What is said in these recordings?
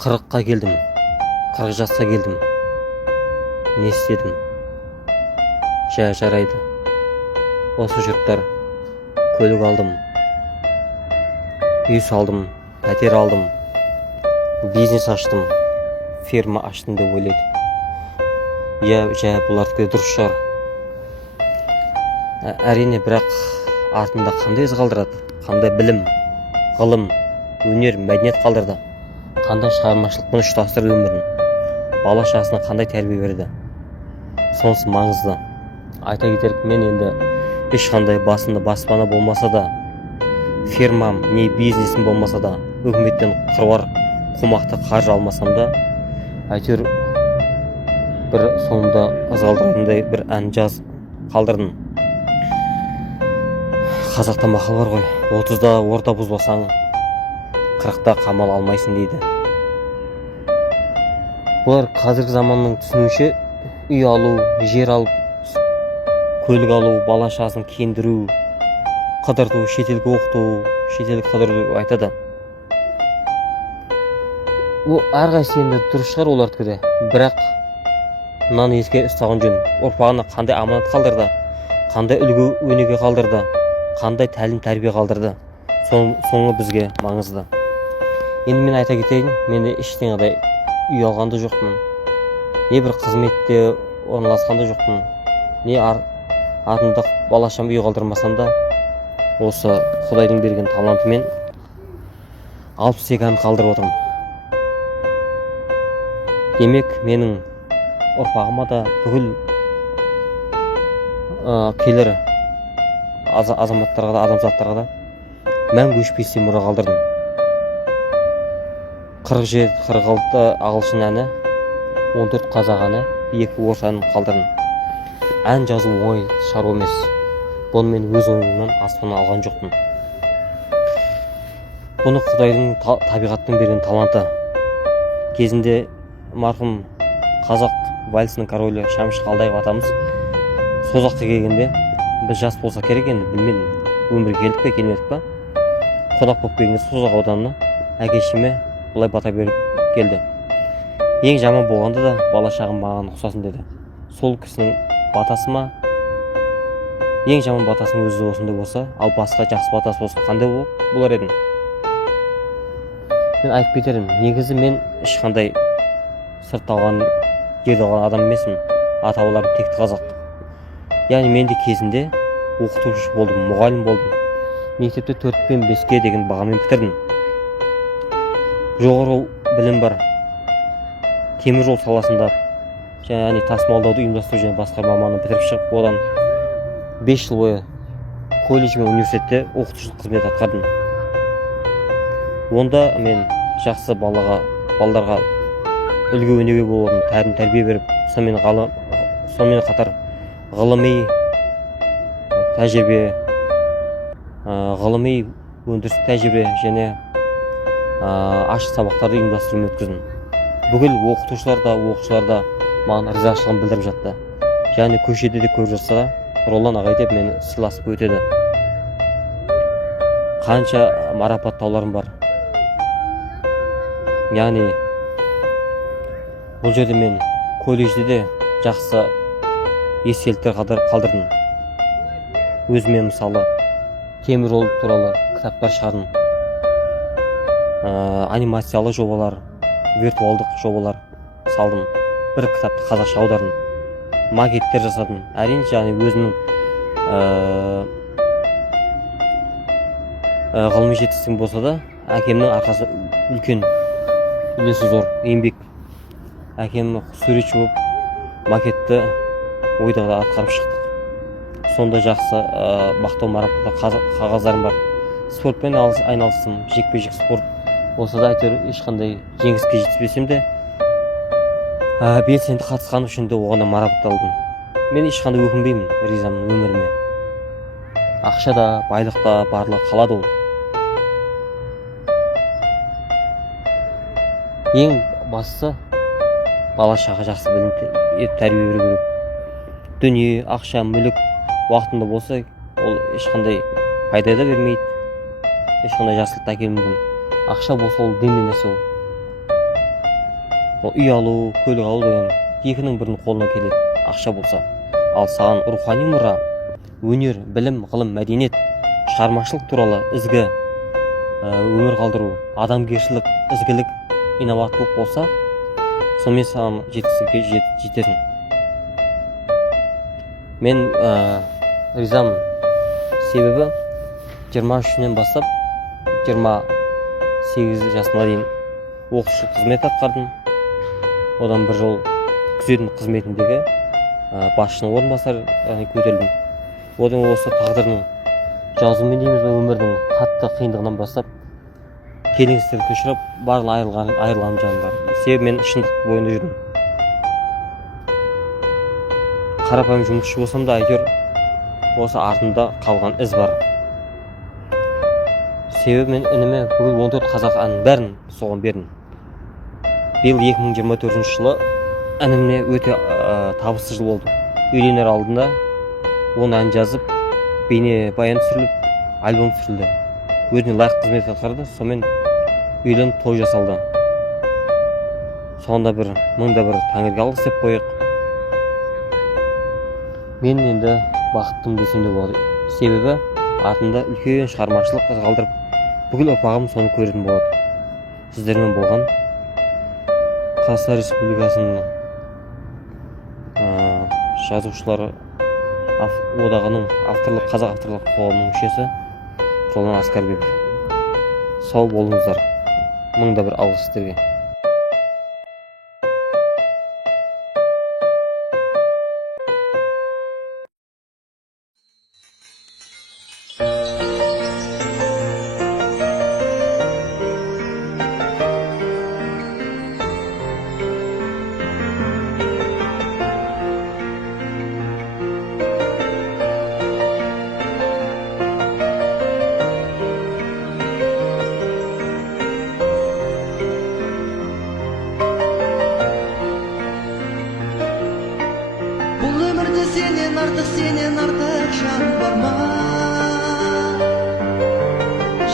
Қырыққа келдім, 40 жасқа келдім. Не істедім? Жарайды. Осы жұрттар, көлік алдым, үй салдым, пәтер алдым, бизнес аштым, фирма аштым деп ойлайды. Бұлардікі дұрыс шығар. Әрине, бірақ артында қандай із қалдырады? Қандай білім, ғылым, өнер, мәдениет қалдырды? Қандай шығармашылықпен ұштастырды өмірін? Бала шағасына қандай тәрбие берді? Сонысы маңызды. Айта кетерлік, мен енді ешқандай басында баспана болмаса да, фирмам, не бизнесім болмаса да, үкіметтен қыруар қомақты қаржы алмасам да, әйтеуір бір соңында ызғалдыратындай бір ән қалдырдым. Қазақта мақал бар ғой, 30-да орта бұзбасаң, 40-та қамал алмайсың дейді. Бұлар қазіргі заманның түсінуші, үй алу, жер алып, көлік алу, бала шағасын киіндіру, қыдырту, шетелге оқыту, шетелге қыдырту айтады. Ол әрқайсысы енді дұрыс шығар олардікі де, бірақ мынаны еске ұстаған жөн. Ұрпағына қандай аманат қалдырды, қандай үлгі өнеге қалдырды, қандай тәлім тәрбие қалдырды, соңы бізге маңызды. Енді мен айта кетейін, мен ештеңеде үй алғанда жоқпын, не бір қызметте орналасқанда жоқпын, не артымда балашам үй қалдырмасам да, осы Құдайдың берген талантымен 62 ән қалдырып отырмын. Демек, менің ұрпағыма да бүкіл келер азаматтарға да, адамзаттарға да мәңгі өшпестей мұра қалдырдым. 47-46 ағылшын әні, 14 қазақ әні, 2 орыс әнін қалдырдым. Ән жазу оңай шаруа емес. Бұны мен өз ойымнан аспаннан алған жоқпын. Бұны Құдайдың табиғаттың берген таланты. Кезінде марқұм қазақ вальсінің королі Шәмші Қалдаев атамыз Созаққа келгенде, біз жас болса керек енді, білмедім, өмірге келдік пе, келмедік пе, қонақ болып келгенде Созақ ауданына әкешіме бұлай бата беріп келді. Ең жаман болғанда да бала шағым маған ұқсасын деді. Сол кісінің батасы ма, ең жаман батасының өзі осындай болса, ал басқа жақсы батасы болса қандай болар едім? Мен айтып кетерім, негізі мен ешқандай сыртта алған, жерде алған адам емеспін. Ата-бабаларым текті қазақ. Яғни мен де кезінде оқытушы болдым, мұғалім болдым. Мектепте 4 пен 5-ке деген бағамен бітірдім. Жоғары білім бар. Темір жол саласында және тасымалдауды ұйымдастыру және басқа маманы бітіріп шығып, одан 5 жыл бойы колледж бен университетте оқытушылық қызмет атқардым. Онда мен жақсы балаларға үлгі өнеге болдым, тәлім тәрбие беріп, сонымен қатар ғылыми тәжірибе, ғылыми өндіріс тәжірибе және ашық сабақтарды ұйымдастырумен өткіздім. Бүкіл оқытушылар да, оқушылар да маған ризашылығын білдіріп жатты. Және көшеде де көріп жатса, Роллан ағай деп мені сыйласып өтеді. Қанша марапаттауларым бар. Яғни бұл жерде мен колледжде де жақсы естеліктер қалдырдым. Өзіме мысалы темір жол туралы кітаптар шығардым. Анимациялы жобалар, виртуалдық жобалар салдым. Бір кітапты қазақша аудардым. Макеттер жасадым. Әрине, өзімнің ғылыми жетістігім болса да, әкемнің арқасы үлкен, үлесі зор, еңбек. Әкем суретші болып макетті ойда атқарып шықтық. Сонда жақсы мақтау марапаттау қағаздарым бар. Спортпен айналыстым, жекпе-жек спорт болса да, әйтеуір ешқандай жеңіске жетіспесем де, белсенді қатысқаным үшін де оған марапатталдым. Мен ешқандай өкінбеймін, ризамын өміріме. Ақша да, байлық та барлығы қалады ол. Ең бастысы бала шаға жақсы білім тәрбие беру керек. Дүние, ақша, мүлік уақытында болса, ол ешқандай пайда да бермейді, ешқандай жақсылық та әкелмейді. Ақша болса ол демеу нәрсе ол. үй алу, көлік алу деген екінің бірінің қолына келеді, ақша болса. Ал саған рухани мұра, өнер, білім, ғылым, мәдениет, шығармашылық туралы ізгі өмір қалдыру, адамгершілік, ізгілік, инноваторлық болса, сонымен саған жетістікке жетесің. Мен ризамын. Себебі 23-нен бастап 28 жасыма дейін оқушы қызмет атқардым. Одан бір жыл күзетін қызметіндегі басшының орынбасары көтерілдім. Одан осы тағдырдың жазуымен дейміз бе, өмірдің қатты қиындығынан бастап келеңсіздікке ұшырап барлық айырылған жаным бар. Себебі мен шындық бойында жүрдім. Қарапайым жұмысшы болсам да әйтеуір осы артында қалған із бар. Себебі мен ініме бүгін 14 қазақ әнін бәрін соған бердім. Биыл 2024 жылы әнімне өте табысты жыл болды. Үйленер алдында 10 ән жазып, бейне баян түсіріліп, альбом түсірілді. Өзіне лайық қызмет атқарды, сонымен үйленіп той жасалды. Соңында мыңда бір тәңірге алғыс деп қояйық. Мен енді бақыттымын десем де болады. Себебі артында үлкен шығармашылық қалдырып, бүкіл ұрпағым соны көретін болады. Сіздермен болған Қазақстан Республикасының жазушылары одағының қазақ авторлық қоғамының мүшесі Ролан Аскарбеков. Сау болыңыздар. Мыңда бір алғыс сіздерге. Сенен артық жан бар ма?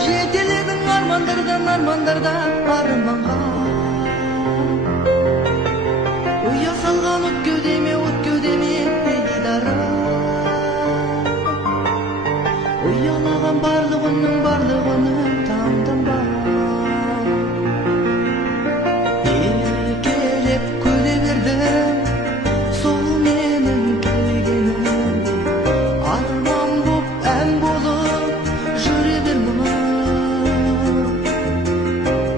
Жетеледің армандардан арманға. Ұя салған от кеудеме пейдара. Ұялаған барлығының тамданба. Еркелеп көне бердім, сол менің келгенім. Арман боп, ән болып, жүре бер мұны.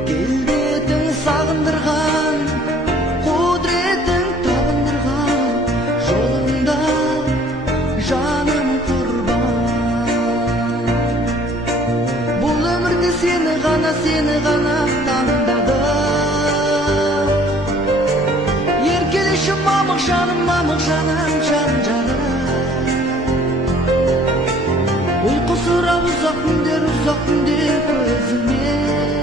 Келбетің сағындырған, құдыретің табындырған, жолында жаным құрбан. Бұл өмірде сені ғана таңдадым. Еркелеші мамық жаным, жан жарым. Ұйқы сұрап ұзақ күндер көзіме.